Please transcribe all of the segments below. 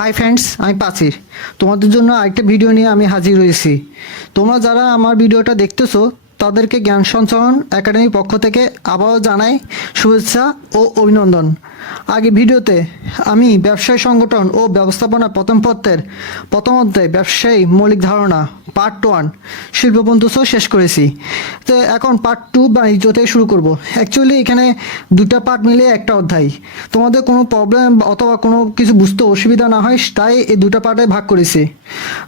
Hi friends, আমি পাচির। তোমাদের জন্য আরেকটা ভিডিও নিয়ে আমি হাজির হয়েছি। তোমরা যারা আমার ভিডিওটা দেখতেছো তাদেরকে জ্ঞান সঞ্চারণ একাডেমির পক্ষ থেকে আবারও জানাই শুভেচ্ছা ও অভিনন্দন। আগে ভিডিওতে আমি ব্যবসায় সংগঠন ও ব্যবস্থাপনা প্রথম পত্রের প্রথম অধ্যায় ব্যবসায়ী মৌলিক ধারণা পার্ট 1 শিল্পবন্ধু শেষ করেছি। তো এখন পার্ট 2 বাণিজ্য থেকে শুরু করব। অ্যাকচুয়ালি এখানে দুটা পার্ট মিলে একটা অধ্যায়। তোমাদের কোনো প্রবলেম অথবা কোনো কিছু বুঝতে অসুবিধা না হয় তাই এই দুটা পার্টে ভাগ করেছি।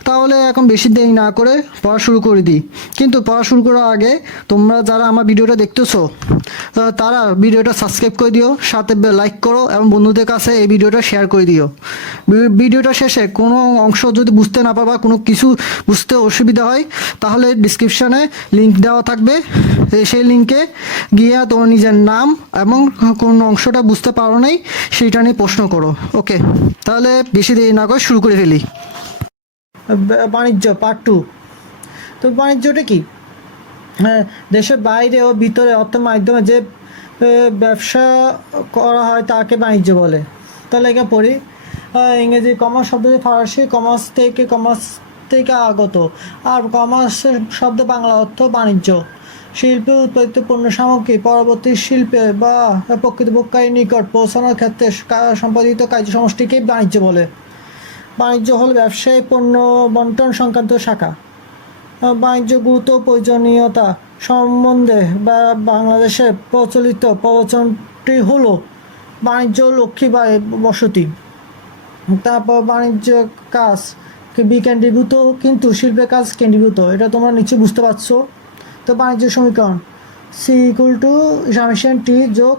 তাহলে এখন বেশি দেরি না করে পড়া শুরু করে দিই। কিন্তু পড়া শুরু করার আগে তোমরা যারা আমার ভিডিওটা দেখতেছো তারা ভিডিওটা সাবস্ক্রাইব করে দিও, সাথে লাইক করো এবং বন্ধুদের কাছে এই ভিডিওটা শেয়ার করে দিও। ভিডিওটা শেষে কোনো অংশ যদি বুঝতে না পারবা, কোনো কিছু বুঝতে অসুবিধা হয়, তাহলে ডিসক্রিপশানে লিঙ্ক দেওয়া থাকবে। সেই লিঙ্কে গিয়ে তোমার নিজের নাম এবং কোন অংশটা বুঝতে পারো নাই সেইটা নিয়ে প্রশ্ন করো। ওকে, তাহলে বেশি দেরি না করে শুরু করে ফেলি। বাণিজ্য পার্ট 2। তো বাণিজ্যটা কি? দেশের বাইরে ও ভিতরে অর্থের মাধ্যমে যে ব্যবসা করা হয় তাকে বাণিজ্য বলে। তাহলে এখানে পড়ি। ইংরেজি কমার্স শব্দটি ফার্সি কমার্স থেকে আগত, আর কমার্সের শব্দ বাংলা অর্থ বাণিজ্য। শিল্পে উৎপাদিত পণ্য সামগ্রী পরবর্তী শিল্পে বা প্রকৃতপক্ষের নিকট পৌঁছানোর ক্ষেত্রে সম্পাদিত কার্য সমষ্টিকেই বাণিজ্য বলে। বাণিজ্য হল ব্যবসায়ী পণ্য বন্টন সংক্রান্ত শাখা। বাণিজ্য গুরুত্ব প্রয়োজনীয়তা সম্বন্ধে বাংলাদেশে প্রচলিত প্রবচনটি হলো বাণিজ্য লক্ষ্মী বা বসতি। তারপর বাণিজ্য কাজ বিকেন্দ্রীভূত কিন্তু শিল্পের কাজ কেন্দ্রীভূত, এটা তোমরা নিশ্চয়ই বুঝতে পারছো। তো বাণিজ্য সমীকরণ C=T যোগ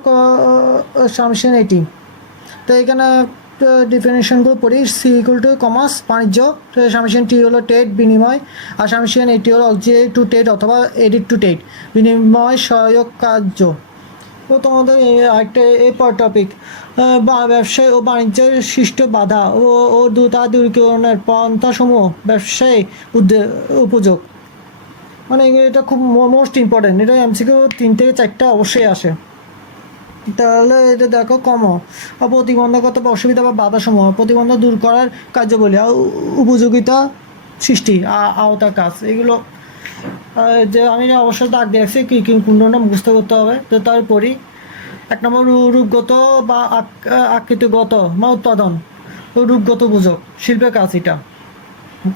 T। তো এখানে ডিফিনেশনগুলো পড়ি। C= কমার্স বাণিজ্য, T হলো ট্রেড বিনিময়, আর T হলো অক্সিলারি টু ট্রেড অথবা এডিট টু ট্রেড বিনিময় সহায়ক কার্য। তো তোমাদের একটা এরপর টপিক ব্যবসায় ও বাণিজ্যের সৃষ্ট বাধা ও তা দূরীকরণের পন্থাসমূহ ব্যবসায়ী উপযোগ। মানে এটা খুব মোস্ট ইম্পর্টেন্ট, এটা MCQ 3 থেকে 4টা অবশ্যই আসে। তাহলে এটা দেখো প্রতিবন্ধকতা বা অসুবিধা বা বাধাসমূহ প্রতিবন্ধক দূর করার কার্যাবলী উপযোগিতা সৃষ্টি আওতার কাজ, এগুলো যে আমি অবশ্যই দাগ দিয়েছি কি কোনটা মুখস্থ করতে হবে। তো তারপরই 1 নম্বর রূপগত বা আকৃতিগত বা উৎপাদন রূপগত উপযোগ শিল্পের কাজ এটা।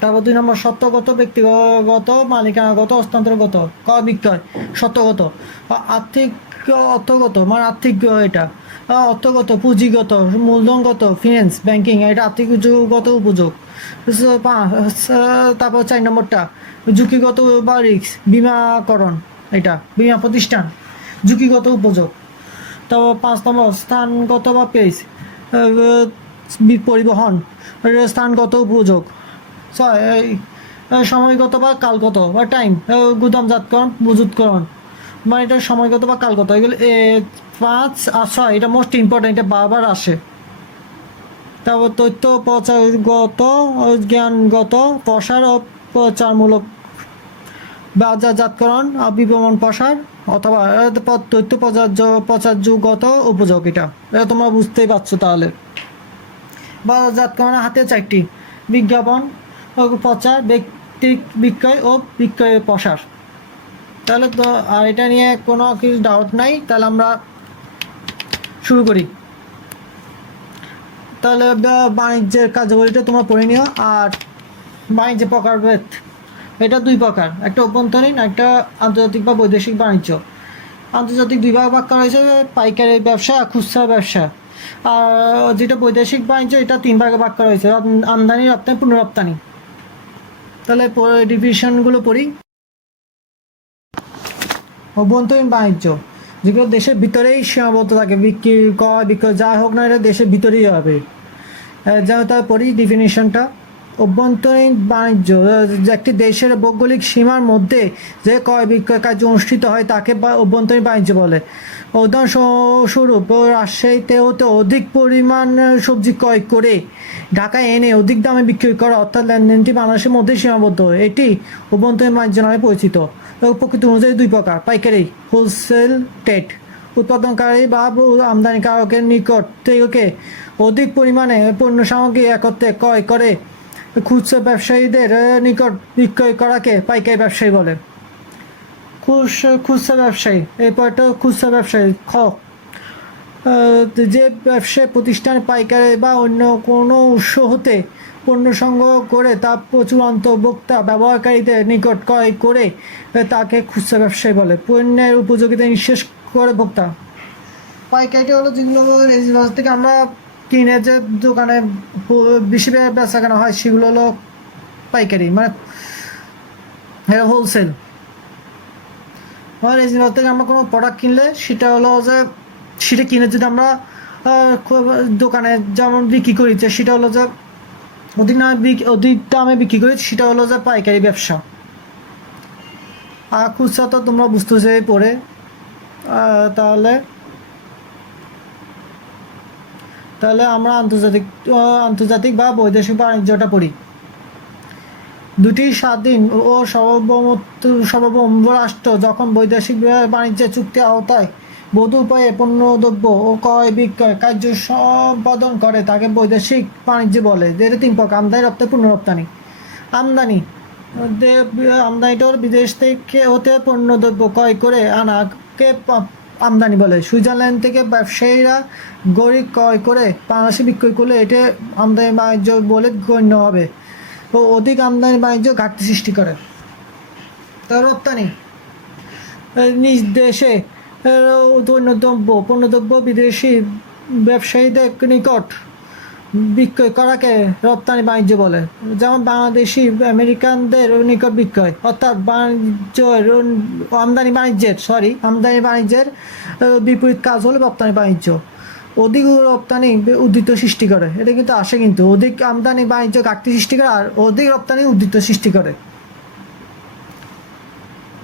তারপর 2 নম্বর সত্যগত ব্যক্তিগত মালিকানাগত হস্তান্তরগত ক্রয় বিক্রয় সত্যগত। আর্থিক অর্থগত মানে আর্থিক, এটা অর্থগত পুঁজিগত মূলধনগত ফিন্যান্স ব্যাংকিং, এটা আর্থিকগত উপযোগ। তারপর 4 নম্বরটা ঝুঁকিগত বা রিস্ক বিমাকরণ, এটা বিমা প্রতিষ্ঠান ঝুঁকিগত উপযোগ। তারপর 5 নম্বর স্থানগত বা পেস পরিবহন স্থানগত উপযোগ। সময়গত বা কালগত বা টাইম গুদামজাতকরণ মজুতকরণ, মানে এটা সময়গত বা কালগত। এগুলো 5 আর 6 এটা মোস্ট ইম্পর্টেন্ট, এটা বারবার আসে। তারপর তথ্য প্রচারগত জ্ঞানগত প্রসার ও প্রচারমূলক বাজারজাতকরণ বিপণন প্রসার অথবা তথ্য প্রচারযুগত উপযোগ, এটা তোমরা বুঝতেই পারছো। তাহলে বাজারজাতকরণ হাতে 4টি বিজ্ঞাপন প্রচার ব্যক্তি বিক্রয় ও বিক্রয়ের প্রসার। তাহলে তো আর এটা নিয়ে কোনো কিছু ডাউট নাই, তাহলে আমরা শুরু করি। তাহলে বাণিজ্যের কার্যাবলীটা তোমরা পড়ে নিও। আর বাণিজ্যের প্রকারভেদ এটা 2 প্রকার, একটা অভ্যন্তরীণ একটা আন্তর্জাতিক বা বৈদেশিক বাণিজ্য। আন্তর্জাতিক 2 ভাগ করা হয়েছে, পাইকারি ব্যবসা আর খুচরা ব্যবসা। আর যেটা বৈদেশিক বাণিজ্য এটা 3 ভাগে ভাগ করা হয়েছে, আমদানি রপ্তানি পুনরপ্তানি। তাহলে ডিভিশনগুলো পড়ি। অভ্যন্তরীণ বাণিজ্য যেগুলো দেশের ভিতরেই সীমাবদ্ধ থাকে, ক্রয় বিক্রয় যা হোক না এটা দেশের ভিতরেই হবে। যেমন তারপরই ডিফিনিশনটা অভ্যন্তরীণ বাণিজ্য একটি দেশের ভৌগোলিক সীমার মধ্যে যে ক্রয় বিক্রয় কার্য অনুষ্ঠিত হয় তাকে অভ্যন্তরীণ বাণিজ্য বলে। উদাহরণস্বরূপ রাজশাহীতে হতে অধিক পরিমাণ সবজি ক্রয় করে ঢাকায় এনে অধিক দামে বিক্রি করা, অর্থাৎ লেনদেনটি বাংলাদেশের মধ্যে সীমাবদ্ধ, এটি অভ্যন্তরীণ বাণিজ্য নামে পরিচিত। প্রকৃতি অনুযায়ী 2 প্রকার, পাইকারি হোলসেল ট্রেড উৎপাদনকারী বা আমদানিকারকের নিকট থেকে অধিক পরিমাণে পণ্য সামগ্রী একত্রে ক্রয় করে খুচরা ব্যবসায়ীদের নিকট বিক্রয় করাকে পাইকারি ব্যবসায়ী বলে। খুচরা ব্যবসায়ী, এরপরটা খুচরা ব্যবসায়ী। যে ব্যবসায় প্রতিষ্ঠান পাইকারি বা অন্য কোনো উৎস হতে পণ্য সংগ্রহ করে তা প্রচুর অন্তর্ভোক্তা ব্যবহারকারীদের নিকট ক্রয় করে তাকে খুচরা ব্যবসায়ী বলে। পণ্যের উপযোগিতা নিঃশেষ করে ভোক্তা। পাইকারিটা হলো যেগুলো রেজিবাজার থেকে আমরা কিনে যে দোকানে বেশি বেচা কেনা হয় সেগুলো হলো পাইকারি, মানে হোলসেল। রেজিবাজার থেকে আমরা কোনো প্রোডাক্ট কিনলে সেটা হলো যে সেটা কিনে যদি আমরা দোকানে যেমন বিক্রি করি, সেটা হলো যে অধিক দামে বিক্রি করি, সেটা হলো যে পাইকারি ব্যবসা। আর খুচরা তো তোমরা বুঝতেছো পরে। তাহলে আমরা আন্তর্জাতিক বা বৈদেশিক বাণিজ্যটা পড়ি। দুটি স্বাধীন ও সার্বভৌম রাষ্ট্র যখন বৈদেশিক বাণিজ্যের চুক্তি আওতায় বৈধ উপায়ে পণ্য দ্রব্য ও ক্রয় বিক্রয় কার্য সম্পাদন করে তাকে বৈদেশিক বাণিজ্য বলে। এর তিন প্রকার: আমদানি, রপ্তানি, পণ্য রপ্তানি। আমদানিটা বিদেশ থেকে হতে পণ্য দ্রব্য ক্রয় করে আনাকে আমদানি বলে। সুইজারল্যান্ড থেকে ব্যবসায়ীরা গড়ি ক্রয় করে বাংলাদেশে বিক্রয় করলে এটা আমদানি বাণিজ্য বলে গণ্য হবে ও অধিক আমদানি বাণিজ্য ঘাটতি সৃষ্টি করে। তা রপ্তানি, নিজ দেশে পণ্যদ্রব্য বিদেশি ব্যবসায়ীদের নিকট বিক্রয় করাকে রপ্তানি বাণিজ্য বলে। যেমন বাংলাদেশি আমেরিকানদের নিকট বিক্রয়, অর্থাৎ আমদানি বাণিজ্যের বিপরীত কাজ হলো রপ্তানি বাণিজ্য। অধিক রপ্তানি উদ্বৃত্ত সৃষ্টি করে, এটা কিন্তু আসে, কিন্তু অধিক আমদানি বাণিজ্য ঘাটতি সৃষ্টি করে আর অধিক রপ্তানি উদ্বৃত্ত সৃষ্টি করে।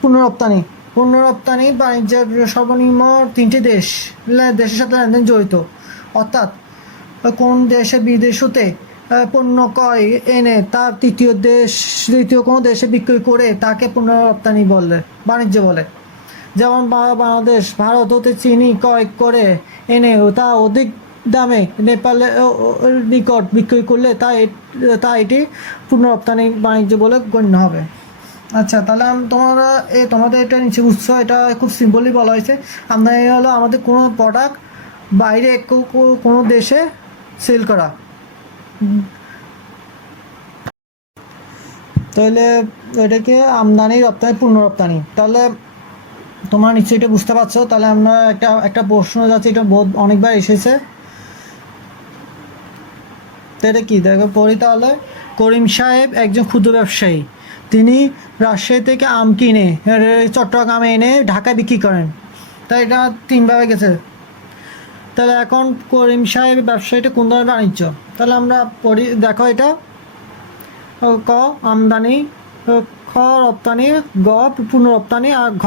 পণ্য রপ্তানি বাণিজ্যের সর্বনিম্ন তিনটি দেশের সাথে লেনদেন জড়িত, অর্থাৎ কোন দেশে বিদেশ হতে পণ্য ক্রয় এনে তার তৃতীয় কোনো দেশে বিক্রয় করে তাকে পণ্য রপ্তানি বাণিজ্য বলে। যেমন ভারত হতে চিনি ক্রয় করে এনে তা অধিক দামে নেপালের নিকট বিক্রয় করলে তা এটি পণ্য রপ্তানি বাণিজ্য বলে গণ্য হবে। আচ্ছা, তাহলে তোমাদের এটা নিচে উৎস, এটা খুব সিম্পলি বলা হয়েছে। আমদানি হলো আমাদের কোনো প্রোডাক্ট বাইরে কোনো দেশে সেল করা। তাহলে এটাকে আমদানি, রপ্তানি, পণ্য রপ্তানি। তাহলে তোমরা নিশ্চয়ই এটা বুঝতে পারছো। তাহলে আমরা একটা প্রশ্ন যাচ্ছে, এটা অনেকবার এসেছে। তো এটা কি দেখো পড়ি তাহলে। করিম সাহেব একজন ক্ষুদ্র ব্যবসায়ী। তিনি রাজশাহী থেকে আম কিনে চট্টগ্রামে এনে ঢাকায় বিক্রি করেন। তাই এটা তিনভাবে গেছে। তাহলে এখন করিম সাহেব ব্যবসায়ীটা কোন ধরনের বাণিজ্য? তাহলে আমরা পড়ি, দেখো এটা ক আমদানি, খ রপ্তানি, গ পূর্ণ রপ্তানি, আর ঘ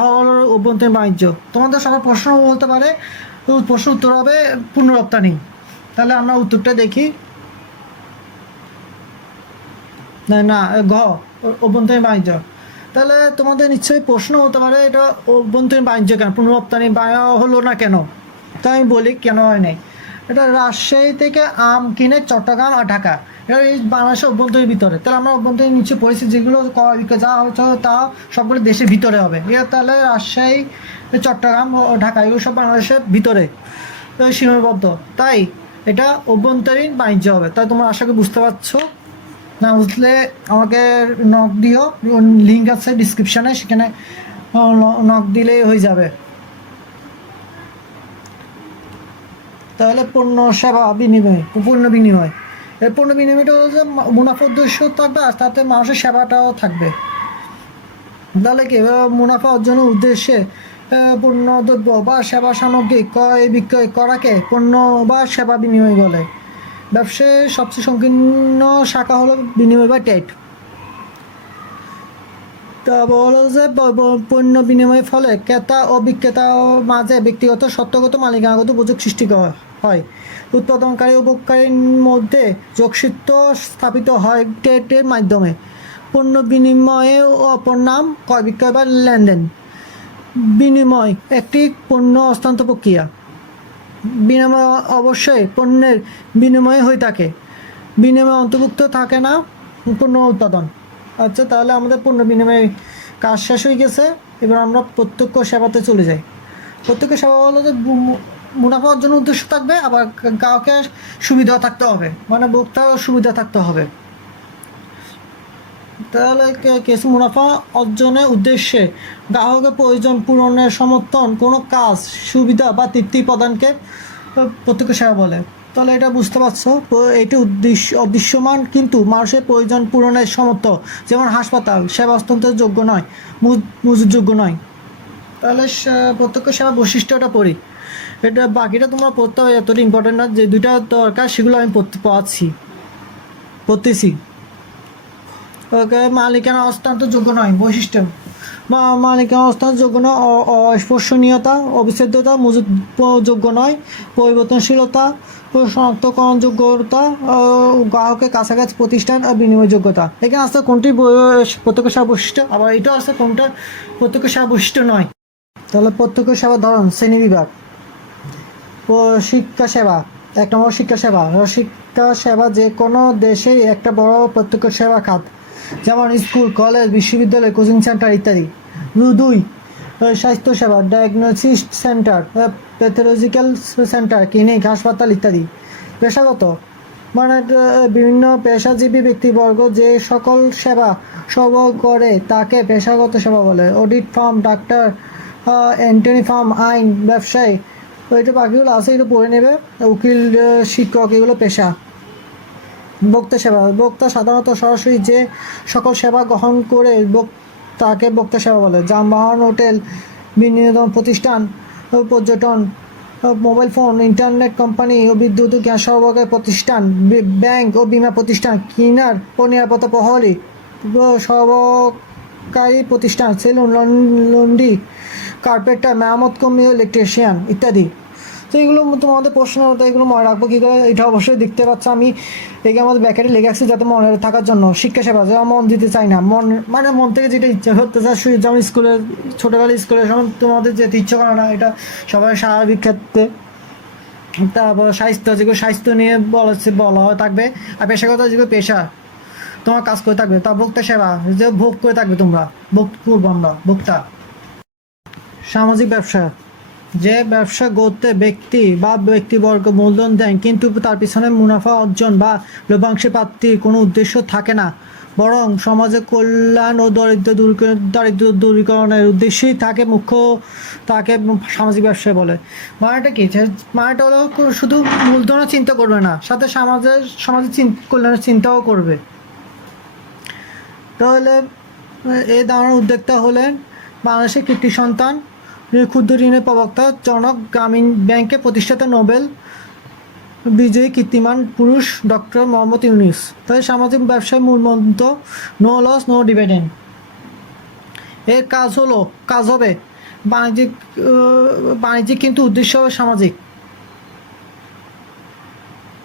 অভ্যন্তরীণ বাণিজ্য। তোমাদের সবার প্রশ্ন বলতে পারে, প্রশ্ন উত্তর হবে পূর্ণ রপ্তানি। তাহলে আমরা উত্তরটা দেখি। না, ঘ অভ্যন্তরীণ বাণিজ্য। তাহলে তোমাদের নিশ্চয়ই প্রশ্ন হতে পারে এটা অভ্যন্তরীণ বাণিজ্য কেন, পূর্ণ রপ্তানি হলো না কেন? তাই আমি বলি কেন হয় নাই। এটা রাজশাহী থেকে আম কিনে চট্টগ্রাম আর ঢাকা, এটা এই বাংলাদেশের অভ্যন্তরীণ ভিতরে। তাহলে আমরা অভ্যন্তরীণ নিচে পড়েছি, যেগুলো যা হচ্ছে তা সবগুলো দেশের ভিতরে হবে। এটা তাহলে রাজশাহী, চট্টগ্রাম ও ঢাকা এগুলো সব বাংলাদেশের ভিতরে সীমাবদ্ধ, তাই এটা অভ্যন্তরীণ বাণিজ্য হবে। তাই তোমরা আশা করি বুঝতে পারছো। না বুঝলে আমাকে নক দিও, লিঙ্ক আছে ডিসক্রিপশানে, সেখানে নক দিলেই হয়ে যাবে। তাহলে পণ্য বিনিময় এই পণ্য বিনিময়টা হলো যে মুনাফা উদ্দেশ্য থাকবে, আর তাতে মানুষের সেবাটাও থাকবে। তাহলে কি মুনাফা অর্জনের উদ্দেশ্যে পণ্য দ্রব্য বা সেবা সামগ্রী ক্রয় বিক্রয় করাকে পণ্য বা সেবা বিনিময় বলে। ব্যবসায় সবচেয়ে সংকীর্ণ শাখা হলো বিনিময় বা ট্রেড। তা বলো যে পণ্য বিনিময়ের ফলে ক্রেতা ও বিক্রেতার মাঝে ব্যক্তিগত সত্যগত মালিকানাগত উপযোগ সৃষ্টি হয়। উৎপাদনকারী ও ভোগকারীর মধ্যে যোগসূত্র স্থাপিত হয় ট্রেডের মাধ্যমে। পণ্য বিনিময়ে অপর নাম ক্রয় বিক্রয় বা লেনদেন। বিনিময় একটি পণ্য হস্তান্তর প্রক্রিয়া। বিনিময় অবশ্যই পণ্যের বিনিময় হয়ে থাকে, বিনিময় অন্তর্ভুক্ত থাকে না পণ্য উৎপাদন। আচ্ছা, তাহলে আমাদের পণ্য বিনিময় কাজ শেষ হয়ে গেছে। এবার আমরা প্রত্যক্ষ সেবাতে চলে যাই। প্রত্যক্ষ সেবা বলো যে মুনাফা অর্জনের উদ্দেশ্য থাকবে, আবার গ্রাহকের সুবিধা থাকতে হবে, মানে ভোক্তার সুবিধা থাকতে হবে। তাহলে কিছু মুনাফা অর্জনের উদ্দেশ্যে গ্রাহকের প্রয়োজন পূরণের সমর্থন কোনো কাজ, সুবিধা বা তৃপ্তি প্রদানকে প্রত্যক্ষ সেবা বলে। তাহলে এটা বুঝতে পারছো, এটি অদৃশ্যমান কিন্তু মানুষের প্রয়োজন পূরণের সমর্থ, যেমন হাসপাতাল সেবা হস্তান্তরের যোগ্য নয়, মজুরযোগ্য নয়। তাহলে প্রত্যক্ষ সেবা বৈশিষ্ট্যটা পড়ি, এটা বাকিটা তোমরা পড়তে হবে, এতটা ইম্পর্টেন্ট না। যে দুইটা দরকার সেগুলো আমি পড়তেছি। ওকে, মালিকানা হস্তান্তরযোগ্য নয় বৈশিষ্ট্য, মালিকানা হস্তান্তরযোগ্য নয়, অস্পর্শনীয়তা, অবিচ্ছেদ্যতা, মজুতযোগ্য নয়, পরিবর্তনশীলতা, শনাক্তকরণযোগ্যতা, গ্রাহকের কাছাকাছি প্রতিষ্ঠান আর বিনিময়যোগ্যতা। এখানে আসছে কোনটি প্রত্যক্ষ সেবা বৈশিষ্ট্য, আবার এটাও আসছে কোনটা প্রত্যক্ষ সেবা বৈশিষ্ট্য নয়। তাহলে প্রত্যক্ষ সেবা ধরন শ্রেণীবিভাগ। শিক্ষা সেবা, 1 নম্বর শিক্ষা সেবা। শিক্ষা সেবা যে কোনো দেশেই একটা বড় প্রত্যক্ষ সেবা খাত, যেমন স্কুল, কলেজ, বিশ্ববিদ্যালয়, কোচিং সেন্টার ইত্যাদি। 2, স্বাস্থ্যসেবা, diagnosis centre, pathological centre, clinic, হাসপাতাল ইত্যাদি। পেশাগত, মানে বিভিন্ন পেশাজীবী ব্যক্তিবর্গ যে সকল সেবা সরবরাহ করে তাকে পেশাগত সেবা বলে। অডিট ফার্ম, ডাক্তার, অ্যান্টনি ফার্ম, আইন ব্যবসায়ী, ওইটা বাকিগুলো আছে, এগুলো পড়ে নেবে। উকিল, শিক্ষক, এগুলো পেশা। ভোক্তা সেবা, ভোক্তা সাধারণত সরাসরি যে সকল সেবা গ্রহণ করে তাকে ভোক্তা সেবা বলে। যানবাহন, হোটেল, বিনোদন প্রতিষ্ঠান, পর্যটন, মোবাইল ফোন, ইন্টারনেট কোম্পানি ও বিদ্যুৎ ও গ্যাস সরবরাহের প্রতিষ্ঠান, ব্যাংক ও বিমা প্রতিষ্ঠান, কিনার ও নিরাপত্তা প্রহরী, সরকারি প্রতিষ্ঠান, সেলুন, লন্ড্রি, কার্পেন্টার, মেরামত কর্মী, ইলেকট্রিশিয়ান ইত্যাদি। তো এগুলো তোমাদের প্রশ্ন হতো, এগুলো মনে রাখবো কী করে, এটা অবশ্যই দেখতে পাচ্ছ আমি একে আমাদের ব্যাকেটে লেগে আসছি যাতে মনে থাকার জন্য। শিক্ষা সেবা, যা মন দিতে চাই না, মানে মন থেকে যেটা ইচ্ছা করতে চায়, যেমন স্কুলে ছোটোবেলায় স্কুলের সময় তোমাদের যেতে ইচ্ছা করে না, এটা সবাই স্বাভাবিক ক্ষেত্রে। তারপর স্বাস্থ্য, যেগুলো স্বাস্থ্য নিয়ে বলা হয় থাকবে, আর পেশাগত যেগুলো পেশা তোমার কাজ করে থাকবে। তা ভোক্তা সেবা, যে ভোগ করে থাকবে তোমরা, ভোগ করবো আমরা, ভোক্তা। সামাজিক ব্যবসা, যে ব্যবসা করতে ব্যক্তি বা ব্যক্তিবর্গ মূলধন দেন কিন্তু তার পিছনে মুনাফা অর্জন বা লভ্যাংশের প্রাপ্তির কোনো উদ্দেশ্য থাকে না, বরং সমাজের কল্যাণ ও দারিদ্র দূরীকরণের উদ্দেশ্যেই থাকে তাকে সামাজিক ব্যবসা বলে। মানেটা কি? মানেটা হলো শুধু মূলধনের চিন্তা করবে না, সাথে সমাজের কল্যাণের চিন্তাও করবে। তাহলে এই ধরনের উদ্যোক্তা হলেন বাংলাদেশের কৃতি সন্তান, ক্ষুদ্র ঋণের প্রবক্তা, জনক গ্রামীণ ব্যাংকের প্রতিষ্ঠাতা, নোবেল বিজয়ী কীর্তিমান পুরুষ ডক্টর মোহাম্মদ ইউনূস। তাই সামাজিক ব্যবসায় মূল মন্ত্র নো লস নো ডিভিডেন্ড। এর কাজ হবে বাণিজ্যিক কিন্তু উদ্দেশ্য হবে সামাজিক।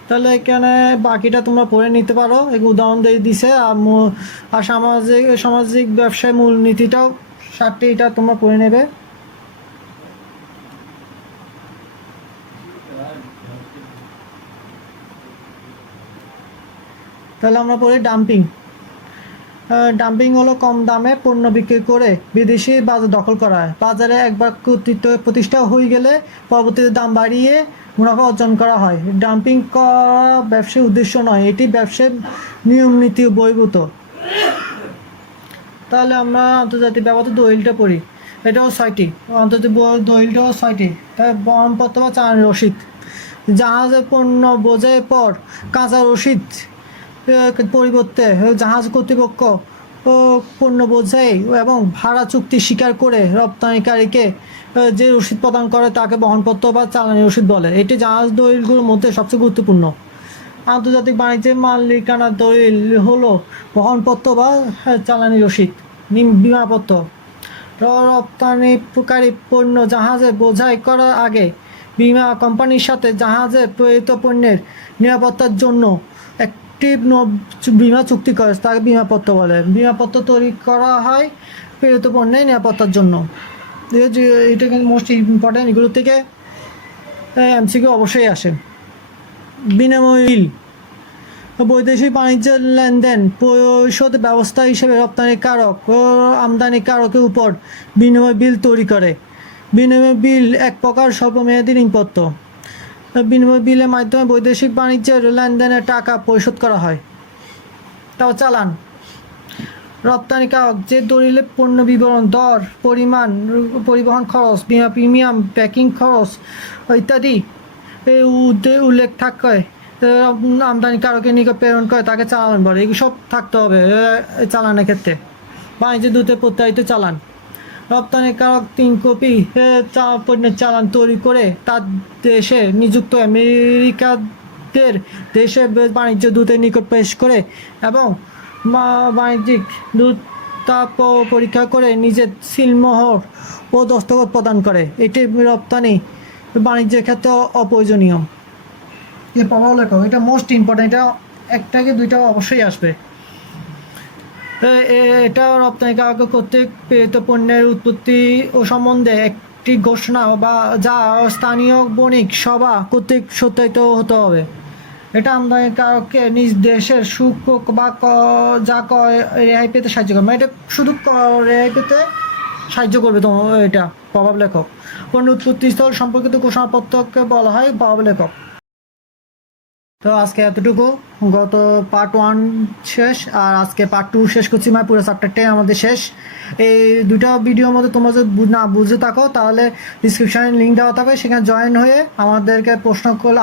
তাহলে এখানে বাকিটা তোমরা পড়ে নিতে পারো, এক উদাহরণ দিয়ে দিছে। আর সামাজিক ব্যবসায় মূলনীতিটাও 7টি, এটা তোমরা পড়ে নেবে। তাহলে আমরা পড়ি ডাম্পিং। ডাম্পিং হলো কম দামে পণ্য বিক্রি করে বিদেশি বাজার দখল করা হয়। বাজারে একবার কর্তৃত্ব প্রতিষ্ঠা হয়ে গেলে পরবর্তীতে দাম বাড়িয়ে মুনাফা অর্জন করা হয়। ডাম্পিং করা ব্যবসার উদ্দেশ্য নয়, এটি ব্যবসার নিয়ম নীতি বহির্ভূত। তাহলে আমরা আন্তর্জাতিক ব্যবহার দলিলটা পড়ি, এটাও 6টি। আন্তর্জাতিক দলিলটাও 6টি। তাই বহনপত্র বা চালানি রসিদ, জাহাজে পণ্য বোঝার পর কাঁচা রসিদ পরিবর্তে জাহাজ কর্তৃপক্ষ পণ্য বোঝাই এবং ভাড়া চুক্তি স্বীকার করে রপ্তানিকারীকে যে রসিদ প্রদান করে তাকে বহনপত্র বা চালানি রসিদ বলে। এটি জাহাজ দলিলগুলোর মধ্যে সবচেয়ে গুরুত্বপূর্ণ। আন্তর্জাতিক বাণিজ্যের মালিকানা দলিল হলো বহনপত্র বা চালানি রসিদ। বিমাপত্র, রপ্তানিকারী পণ্য জাহাজে বোঝাই করার আগে বিমা কোম্পানির সাথে জাহাজে প্রেরিত পণ্যের নিরাপত্তার জন্য বিমা চুক্তি করে, তাকে বিমাপত্র বলে। বিমাপত্র তৈরি করা হয় প্রেরিত পণ্যের নিরাপত্তার জন্য। এটা কিন্তু মোস্ট ইম্পর্টেন্ট, এগুলো থেকে এমসিকিউ অবশ্যই আসে। বিনিময় বিল, বৈদেশিক বাণিজ্যের লেনদেন পরিশোধ ব্যবস্থা হিসেবে রপ্তানিকারক ও আমদানিকারকের উপর বিনিময় বিল তৈরি করে। বিনিময় বিল এক প্রকার স্বল্পমেয়াদী ঋণপত্র। বিনিময় বিলের মাধ্যমে বৈদেশিক বাণিজ্যের লেনদেনের টাকা পরিশোধ করা হয়। তাও চালান, রপ্তানিকারক যে দলিলে পণ্য বিবরণ, দর, পরিমাণ, পরিবহন খরচ, বিমা প্রিমিয়াম, প্যাকিং খরচ ইত্যাদি উল্লেখ থাকে আমদানিকারকের নিকট প্রেরণ করে তাকে চালান বলে। এগুলো সব থাকতে হবে চালানের ক্ষেত্রে। বাণিজ্য দূতে প্রত্যায়িত চালান, রপ্তানিকারক 3 কপি পণ্যের চালান তৈরি করে তার দেশে নিযুক্ত আমেরিকাদের দেশে বাণিজ্য দূতের নিকট পেশ করে এবং বাণিজ্যিক দূত তা পরীক্ষা করে নিজের সিলমোহর ও দস্তখত প্রদান করে। এটি রপ্তানি বাণিজ্যের ক্ষেত্রে অপ্রয়োজনীয়। এ প্রভাব লেখো, এটা মোস্ট ইম্পর্টেন্ট, এটা একটাকে দুইটা অবশ্যই আসবে। এটা রপ্তানিকারক কর্তৃক প্রেরিত পণ্যের উৎপত্তি ও সম্বন্ধে একটি ঘোষণা বা যা স্থানীয় বণিক সভা কর্তৃক সত্যায়িত হতে হবে। এটা আমদানিকারককে নিজ দেশের শুল্ক বা যা রেহাই পেতে সাহায্য করবে। এটা শুধু রেহাই পেতে সাহায্য করবে তোমার, এটা প্রভাব লেখক। পণ্য উৎপত্তি স্থল সম্পর্কিত ঘোষণাপত্রকে বলা হয় প্রভাব লেখক। তো আজকে এতটুকু, গত পার্ট 1 শেষ আর আজকে পার্ট 2 শেষ করছি, মানে পুরো চ্যাপ্টারটাই আমাদের শেষ। এই দুটো ভিডিওর মধ্যে তোমরা যদি না বুঝে থাকো তাহলে ডিসক্রিপশানে লিঙ্ক দেওয়া থাকবে, সেখানে জয়েন হয়ে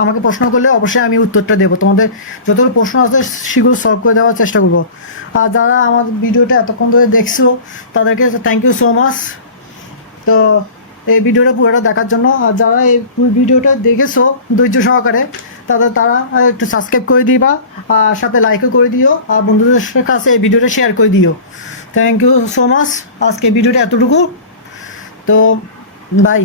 আমাকে প্রশ্ন করলে অবশ্যই আমি উত্তরটা দেবো। তোমাদের যতগুলো প্রশ্ন আছে সেগুলো সলভ করে দেওয়ার চেষ্টা করবো। আর যারা আমার ভিডিওটা এতক্ষণ ধরে দেখছো তাদেরকে থ্যাংক ইউ সো মাচ। তো এই ভিডিওটা পুরোটা দেখার জন্য, আর যারা এই ভিডিওটা দেখেছো ধৈর্য সহকারে তারা একটু সাবস্ক্রাইব করে দিবা, আর সাথে লাইকও করে দিও, আর বন্ধুদের কাছে এই ভিডিওটা শেয়ার করে দিও। Thank you so much. আজকে ভিডিওটা এতটুকু, তো বাই।